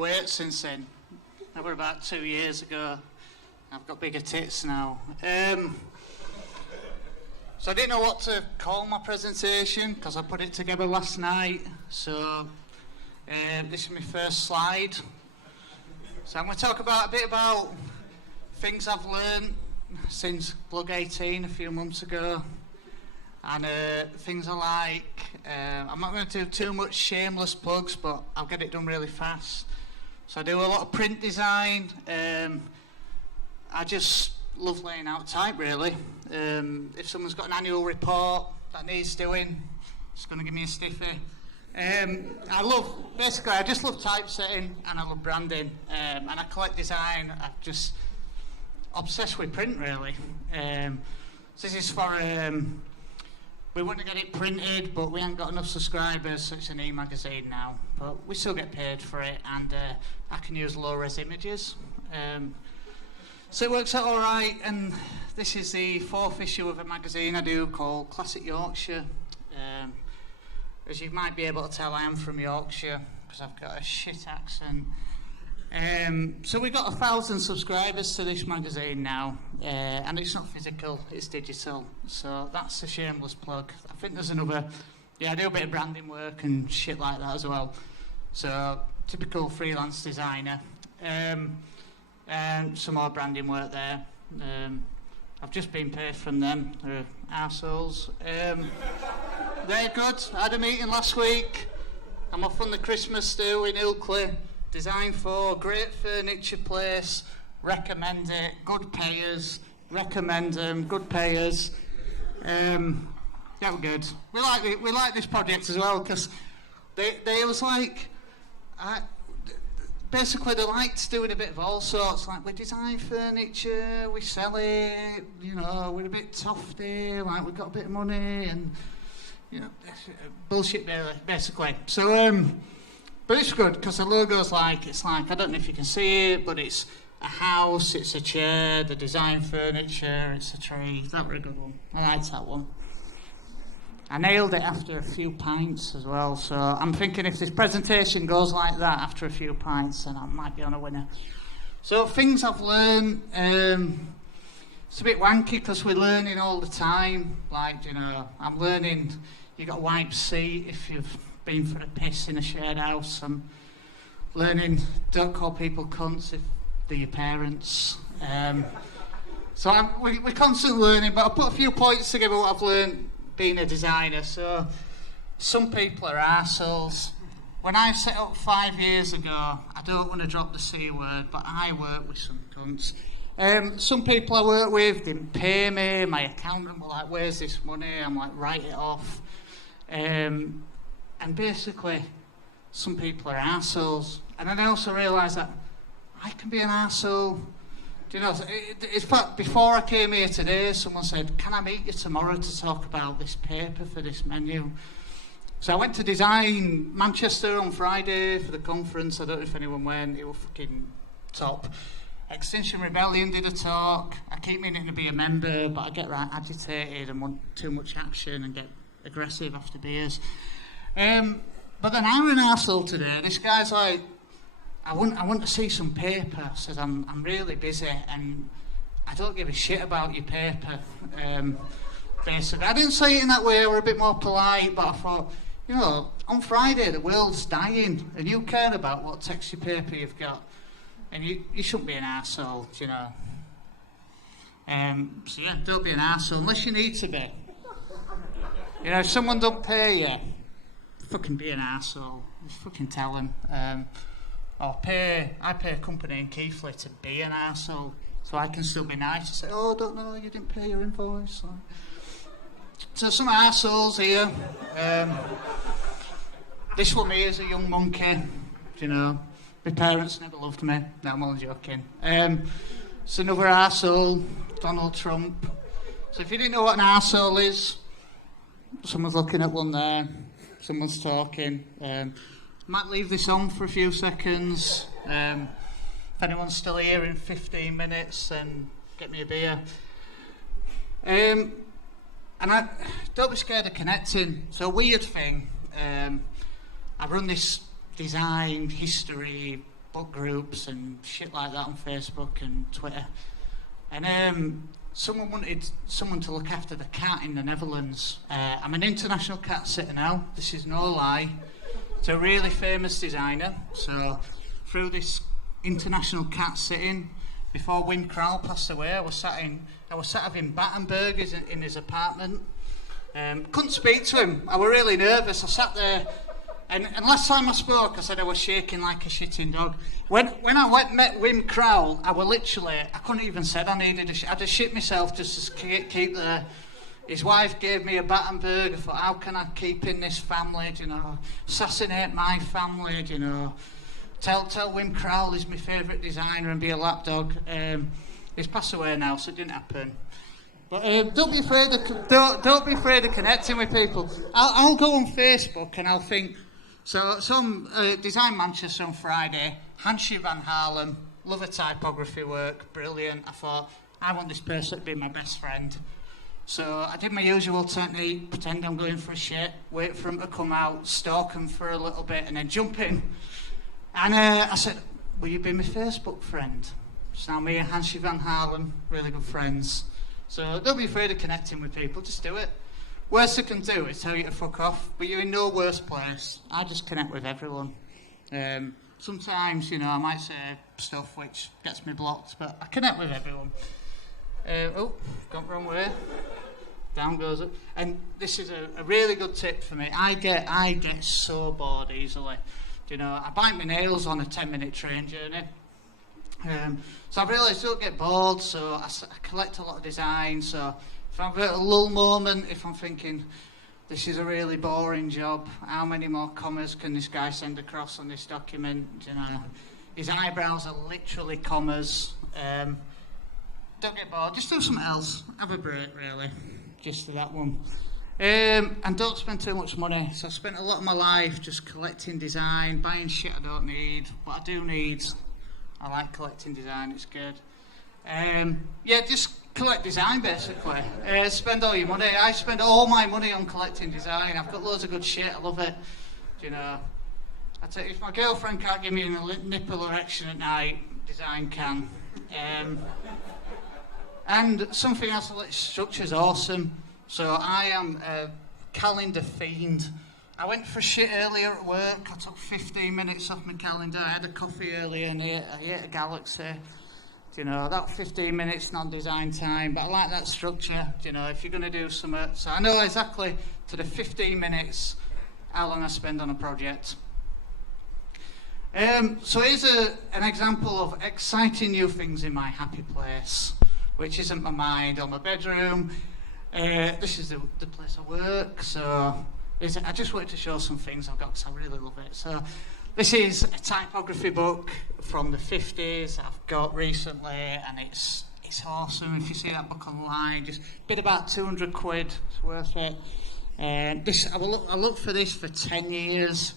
of weight since then. That was about 2 years ago. I've got bigger tits now. So I didn't know what to call my presentation because I put it together last night. So this is my first slide. So I'm going to talk a bit about things I've learned since Plug 18 a few months ago. And things I like. I'm not going to do too much shameless plugs, but I'll get it done really fast. So I do a lot of print design. I just love laying out type, really. If someone's got an annual report that needs doing, it's going to give me a stiffy. I just love typesetting and I love branding. And I collect design. I'm just obsessed with print, really. So this is for... we want to get it printed, but we haven't got enough subscribers, so it's an e-magazine now. But we still get paid for it, and I can use low-res images. So it works out all right, and this is the 4th issue of a magazine I do called Classic Yorkshire. As you might be able to tell, I am from Yorkshire, because I've got a shit accent. So we've got 1,000 subscribers to this magazine now, and it's not physical, it's digital, so that's a shameless plug. I think there's another, I do a bit of branding work and shit like that as well, so typical freelance designer, and some more branding work there. I've just been paid from them, they're arseholes. They're good. I had a meeting last week, I'm off on the Christmas do in Ilkley. Design for, great furniture place, recommend it, good payers, recommend them, good payers. Yeah, we're good. We like this project as well because they was like, basically they liked doing a bit of all sorts. Like we design furniture, we sell it, we're a bit tofty, like we've got a bit of money and bullshit basically. So. But it's good because the logo's I don't know if you can see it, but it's a house, it's a chair, the design furniture, it's a tree. That was a good one. I liked that one. I nailed it after a few pints as well, so I'm thinking if this presentation goes like that after a few pints, then I might be on a winner. So things I've learned, it's a bit wanky because we're learning all the time. I'm learning you got to wipe seat if you've been for a piss in a shared house. I'm learning don't call people cunts if they're your parents. So we're constantly learning, but I'll put a few points together what I've learned being a designer. So some people are arseholes. When I set up 5 years ago, I don't want to drop the C word, but I work with some cunts. Some people I work with didn't pay me. My accountant were like, where's this money? I'm like, write it off. And basically, some people are arseholes. And then I also realised that I can be an arsehole. In fact, before I came here today, someone said, can I meet you tomorrow to talk about this paper for this menu? So I went to Design Manchester on Friday for the conference. I don't know if anyone went. It was fucking top. Extinction Rebellion did a talk. I keep meaning to be a member, but I get right agitated and want too much action and get aggressive after beers. But then I'm an arsehole today. This guy's like, I want to see some paper. Says I'm really busy and I don't give a shit about your paper. Basically, I didn't say it in that way. I were a bit more polite, but I thought, on Friday the world's dying, and you care about what texture paper you've got, and you shouldn't be an arsehole, So yeah, don't be an arsehole unless you need to be. If someone don't pay you, fucking be an arsehole. Just fucking tell them. I pay a company in Keighley to be an arsehole, so I can still be nice and say, oh, don't know, you didn't pay your invoice. So some arseholes here. This one here is a young monkey. My parents never loved me. No, I'm only joking. It's another arsehole, Donald Trump. So if you didn't know what an arsehole is, someone's looking at one there. Someone's talking. Might leave this on for a few seconds. If anyone's still here in 15 minutes, then get me a beer. And don't be scared of connecting. So a weird thing. I run this design history book groups and shit like that on Facebook and Twitter. And someone wanted someone to look after the cat in the Netherlands. I'm an international cat sitter now. This is no lie. It's a really famous designer. So through this international cat sitting, before Wim Crowell passed away, I was sat having Baton burgers in his apartment. Couldn't speak to him. I was really nervous. I sat there, and last time I spoke, I said I was shaking like a shitting dog. When I met Wim Crowell, I couldn't even say I needed a shit. I just shit myself just to keep there. His wife gave me a Baton burger. I thought, how can I keep in this family, you know, assassinate my family, you know. Tell Wim Crowell he's my favourite designer and be a lapdog. He's passed away now, so it didn't happen. But don't be afraid of connecting with people. I'll go on Facebook and I'll think. So some Design Manchester on Friday. Hansje van Haarlem, love her typography work, brilliant. I thought I want this person to be my best friend. So I did my usual technique, pretend I'm going for a shit, wait for him to come out, stalk him for a little bit, and then jump in. And I said, will you be my Facebook friend? So now me and Hansje van Haarlem, really good friends. So don't be afraid of connecting with people, just do it. Worst I can do is tell you to fuck off, but you're in no worse place. I just connect with everyone. Sometimes, you know, I might say stuff which gets me blocked, but I connect with everyone. Gone the wrong way. Down goes up. And this is a really good tip for me. I get so bored easily. You know, I bite my nails on a 10-minute train journey. So I realised I don't get bored, so I collect a lot of design. So if I've got a lull moment, if I'm thinking, this is a really boring job, how many more commas can this guy send across on this document? You know, his eyebrows are literally commas. Don't get bored, just do something else. Have a break, really. Just for that one. And don't spend too much money. So I spent a lot of my life just collecting design, buying shit I don't need. What I do need, I like collecting design, it's good. Just collect design basically. Spend all your money. I spend all my money on collecting design. I've got loads of good shit, I love it. You know, I tell you, if my girlfriend can't give me a nipple erection at night, design can. And something else, structure's awesome. So I am a calendar fiend. I went for shit earlier at work. I took 15 minutes off my calendar. I had a coffee earlier and I ate a Galaxy. You know, that 15 minutes non-design time, but I like that structure. You know, if you're going to do something, so I know exactly to the 15 minutes how long I spend on a project. So here's an example of exciting new things in my happy place, which isn't my mind or my bedroom. This is the place I work, so I just wanted to show some things I've got because I really love it. So this is a typography book from the 50s I've got recently, and it's awesome. If you see that book online, just bid about 200 quid, it's worth it. I looked for this for 10 years.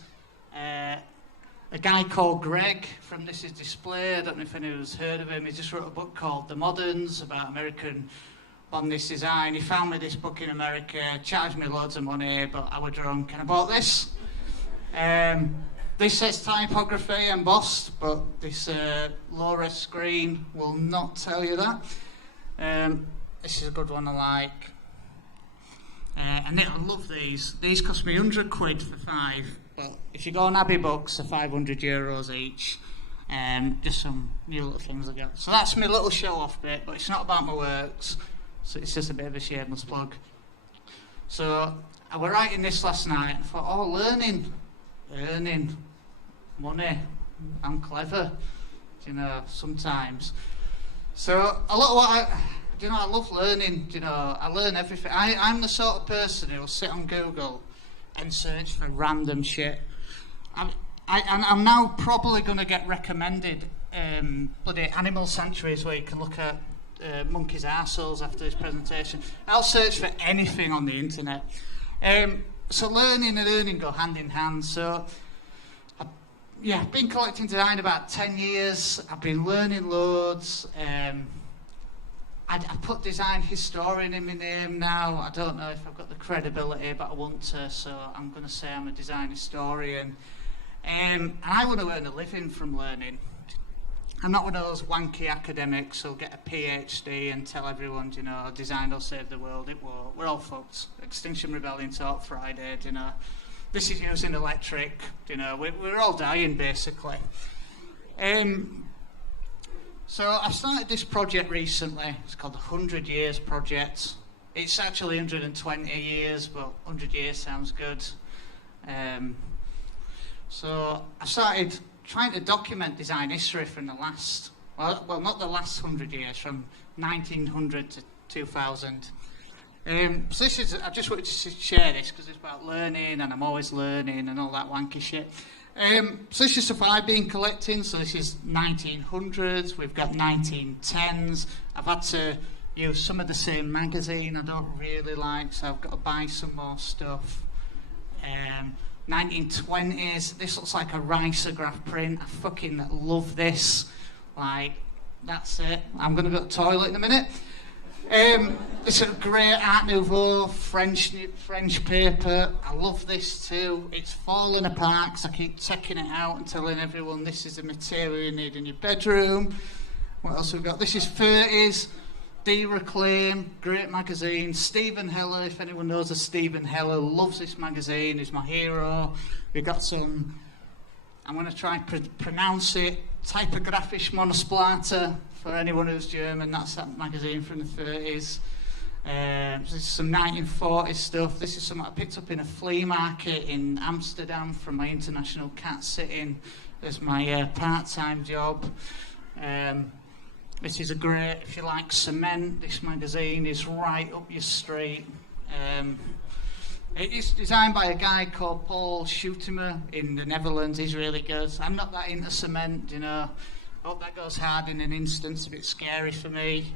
A guy called Greg from This Is Display, I don't know if anyone's heard of him, he just wrote a book called The Moderns about American Bondage design. He found me this book in America, charged me loads of money, but I was drunk and I bought this. This says typography embossed, but this low-res screen will not tell you that. This is a good one I like. And I love these. These cost me 100 quid for 5, but if you go on Abbey Books, they're €500 each. Just some new little things I got. So that's my little show-off bit, but it's not about my works. So it's just a bit of a shameless plug. So I was writing this last night and thought, earning money. I'm clever, you know, sometimes. So a lot of what I love learning, you know, I learn everything. I'm the sort of person who will sit on Google and search for random shit. I'm now probably going to get recommended bloody animal sanctuaries where you can look at monkeys' arseholes after this presentation. I'll search for anything on the internet. So learning and earning go hand in hand. So I've been collecting design about 10 years. I've been learning loads. I put design historian in my name now. I don't know if I've got the credibility, but I want to, so I'm going to say I'm a design historian. And I want to earn a living from learning. I'm not one of those wanky academics who'll get a PhD and tell everyone, you know, design will save the world. It won't. We're all fucked. Extinction Rebellion talk Friday, you know. This is using electric, you know. We're all dying, basically. So I've started this project recently. It's called the 100 Years Project. It's actually 120 years, but 100 years sounds good. So I started trying to document design history from the last, well, not the last 100 years, from 1900 to 2000. So this is, I just wanted to share this because it's about learning, and I'm always learning and all that wanky shit. So this is stuff I've been collecting. So this is 1900s, we've got 1910s. I've had to use some of the same magazine I don't really like, so I've got to buy some more stuff. 1920s, this looks like a risograph print. I fucking love this. Like, that's it. I'm going to go to the toilet in a minute. This is a great Art Nouveau French paper. I love this too. It's falling apart because I keep taking it out and telling everyone this is the material you need in your bedroom. What else have we got? This is 30s. Reclaim, great magazine. Stephen Heller, if anyone knows of Stephen Heller, loves this magazine, he's my hero. We've got some, I'm going to try and pronounce it, Typographisch Monosplata, for anyone who's German. That's that magazine from the 30s. This is some 1940s stuff. This is something I picked up in a flea market in Amsterdam from my international cat sitting as my part-time job. This is a great, if you like cement, this magazine is right up your street. It is designed by a guy called Paul Schutimer in the Netherlands. He's really good. I'm not that into cement, you know. I hope that goes hard in an instant. It's a bit scary for me.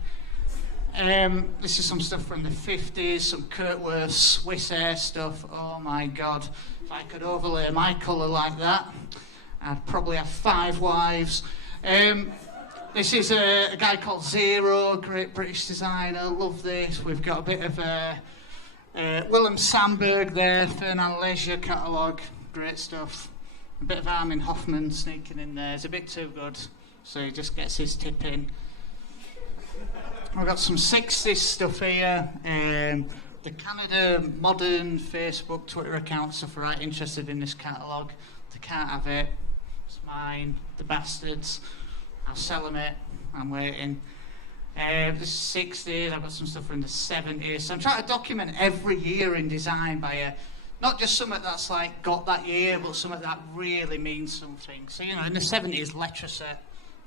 This is some stuff from the 50s, some Kurtworth Swiss Air stuff. Oh my God. If I could overlay my colour like that, I'd probably have 5 wives. This is a guy called Zero, great British designer. Love this. We've got a bit of Willem Sandberg there, Fernand Leisure catalogue, great stuff. A bit of Armin Hoffman sneaking in there. It's a bit too good, so he just gets his tip in. We've got some 60s stuff here. The Canada Modern Facebook, Twitter accounts are right interested in this catalogue. They can't have it. It's mine, the bastards. I'll sell them it. I'm waiting. This is 60s. I've got some stuff from the 70s. So I'm trying to document every year in design by not just something that's like got that year, but something that really means something. So, you know, in the 70s, Letraset,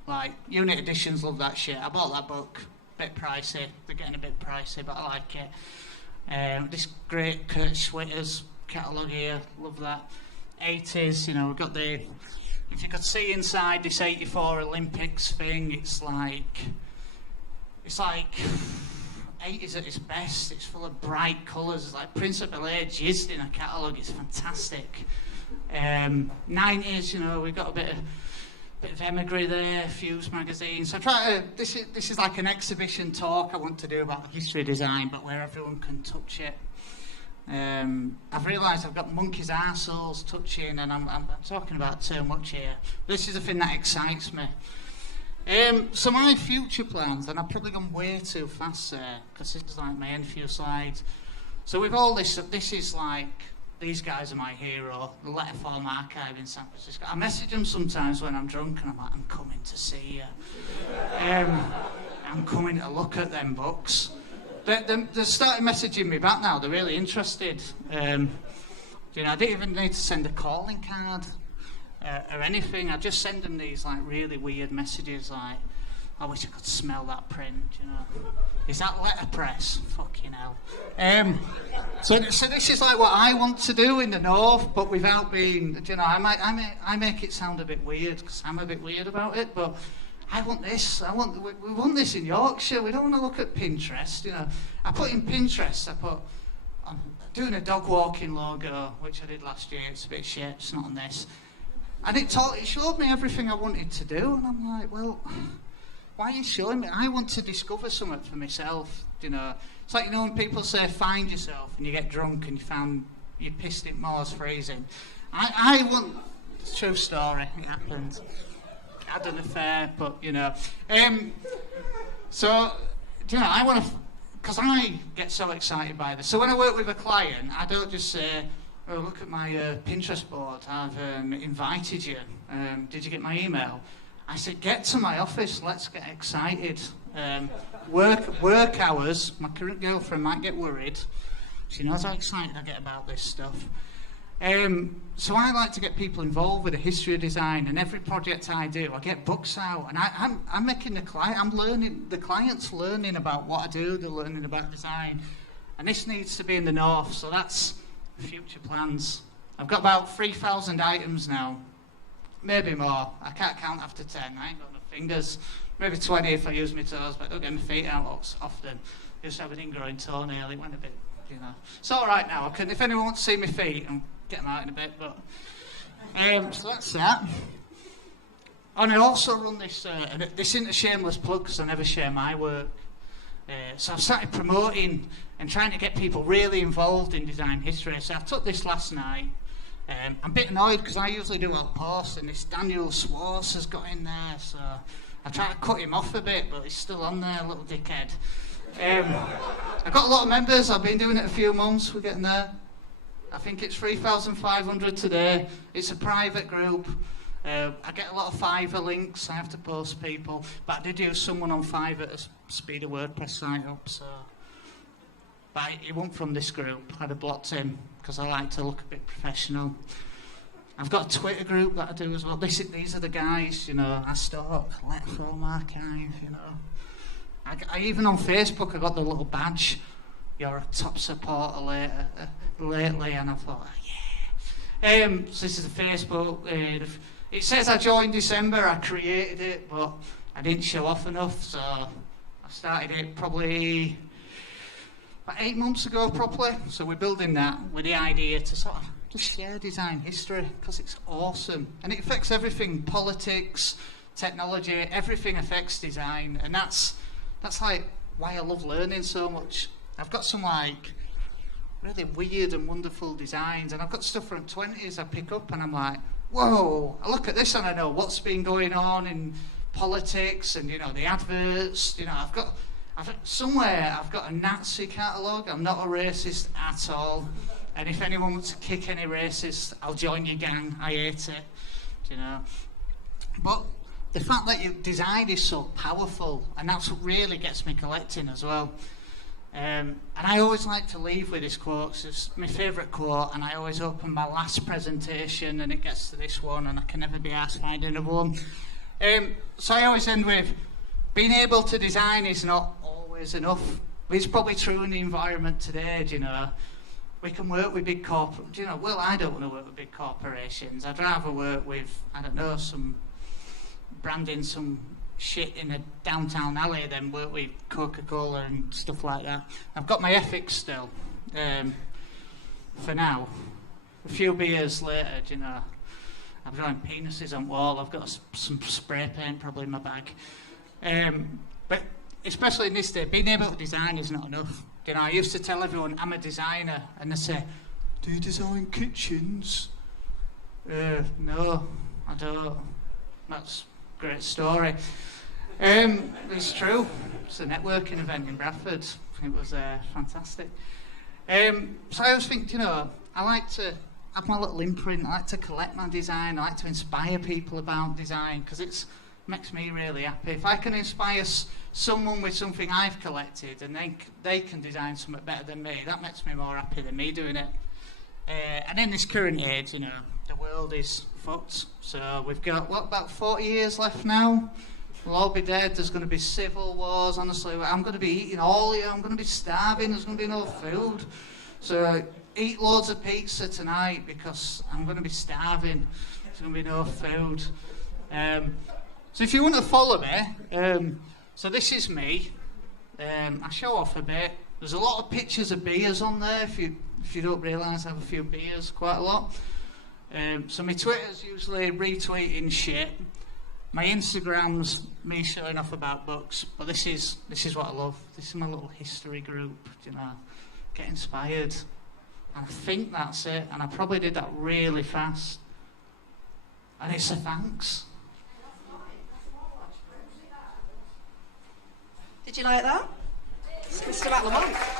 like unit editions, love that shit. I bought that book. Bit pricey. They're getting a bit pricey, but I like it. This great Kurt Schwitter's catalogue here. Love that. 80s, you know, we've got the... If you could see inside this 84 Olympics thing, it's like 80s at its best. It's full of bright colours. It's like Principal A jizzed in a catalogue. It's fantastic. 90s, you know, we've got a bit of Emigre there, Fuse magazine. So I try to. This is like an exhibition talk I want to do about history design, but where everyone can touch it. I've realised I've got monkeys' arseholes touching, and I'm talking about too much here. This is the thing that excites me. So my future plans, and I've probably gone way too fast there, because this is like my end few slides. So with all this, this is like, these guys are my hero, the Letterform Archive in San Francisco. I message them sometimes when I'm drunk, and I'm like, I'm coming to see you. I'm coming to look at them books. They're starting messaging me back now. They're really interested. You know, I didn't even need to send a calling card or anything. I just send them these like really weird messages, like, I wish I could smell that print. You know, is that letterpress? Fucking hell. So this is like what I want to do in the north, but without being. You know, I make it sound a bit weird because I'm a bit weird about it, but. I want this. We want this in Yorkshire. We don't want to look at Pinterest. You know, I put in Pinterest. I'm doing a dog walking logo, which I did last year. It's a bit shit. It's not on this. And it showed me everything I wanted to do, and I'm like, well, why are you showing me? I want to discover something for myself. You know, it's like, you know, when people say find yourself, and you get drunk and you pissed in Moore's freezing. I want It's a true story. It happened. I had an affair, but you know. So, you know, I want to, because I get so excited by this. So when I work with a client, I don't just say, "Oh, look at my Pinterest board. I've invited you. Did you get my email?" I said, "Get to my office. Let's get excited. Work hours. My current girlfriend might get worried. She knows how excited I get about this stuff." So I like to get people involved with the history of design, and every project I do, I get books out, and I'm making the client's learning about what I do, they're learning about design, and this needs to be in the north, so that's future plans. I've got about 3,000 items now, maybe more. I can't count after 10, I ain't got enough fingers. Maybe 20 if I use my toes, but I don't get my feet out often. I used to have an ingrowing toenail, it went a bit, you know. It's all right now, if anyone wants to see my feet, I'll get them out in a bit, but... so that's that. And I also run this, and this isn't a shameless plug because I never share my work. So I've started promoting and trying to get people really involved in design history. So I took this last night. I'm a bit annoyed because I usually do a post and this Daniel Swartz has got in there, so I try to cut him off a bit, but he's still on there, little dickhead. I've got a lot of members, I've been doing it a few months, we're getting there. I think it's 3,500 today. It's a private group. I get a lot of Fiverr links, I have to post people, but I did use someone on Fiverr to speed a WordPress site up, so... But he wasn't from this group, I'd have blocked him, because I like to look a bit professional. I've got a Twitter group that I do as well. These are the guys, you know, I stalk, let film archive, you know. I even on Facebook, I got the little badge, "You're a top supporter lately," and I thought, yeah. So this is the Facebook. It says I joined December, I created it, but I didn't show off enough, so I started it probably about 8 months ago properly. So we're building that with the idea to sort of just share design history, because it's awesome. And it affects everything, politics, technology, everything affects design, and that's like why I love learning so much. I've got some like really weird and wonderful designs, and I've got stuff from 20s I pick up and I'm like, whoa, I look at this and I know what's been going on in politics and, you know, the adverts, you know, I've got a Nazi catalogue. I'm not a racist at all, and if anyone wants to kick any racist, I'll join your gang, I hate it, you know. But the fact that your design is so powerful, and that's what really gets me collecting as well. And I always like to leave with this quote, 'cause it's my favourite quote, and I always open my last presentation and it gets to this one, and I can never be asked to find another one. So I always end with, being able to design is not always enough. It's probably true in the environment today, you know. We can work with big corporations, you know, well, I don't want to work with big corporations. I'd rather work with, I don't know, some branding some shit in a downtown alley than work with Coca-Cola and stuff like that. I've got my ethics still, for now. A few beers later, you know, I'm drawing penises on wall, I've got some spray paint probably in my bag. But especially in this day, being able to design is not enough. You know, I used to tell everyone I'm a designer, and they say, "Do you design kitchens?" No, I don't. That's a great story. It's true. It's a networking event in Bradford. It was fantastic. So I always think, you know, I like to have my little imprint. I like to collect my design. I like to inspire people about design, because it makes me really happy. If I can inspire someone with something I've collected and they can design something better than me, that makes me more happy than me doing it. And in this current age, you know, the world is fucked. So we've got, about 40 years left now? We'll all be dead. There's going to be civil wars. Honestly, I'm going to be eating all of you. I'm going to be starving. There's going to be no food. So eat loads of pizza tonight, because I'm going to be starving. There's going to be no food. So if you want to follow me, so this is me. I show off a bit. There's a lot of pictures of beers on there. If you don't realise, I have a few beers, quite a lot. So my Twitter's usually retweeting shit. My Instagram's me showing off about books. But this is what I love. This is my little history group. You know, get inspired. And I think that's it. And I probably did that really fast. And it's a thanks. Did you like that? It's Mr. Lamont.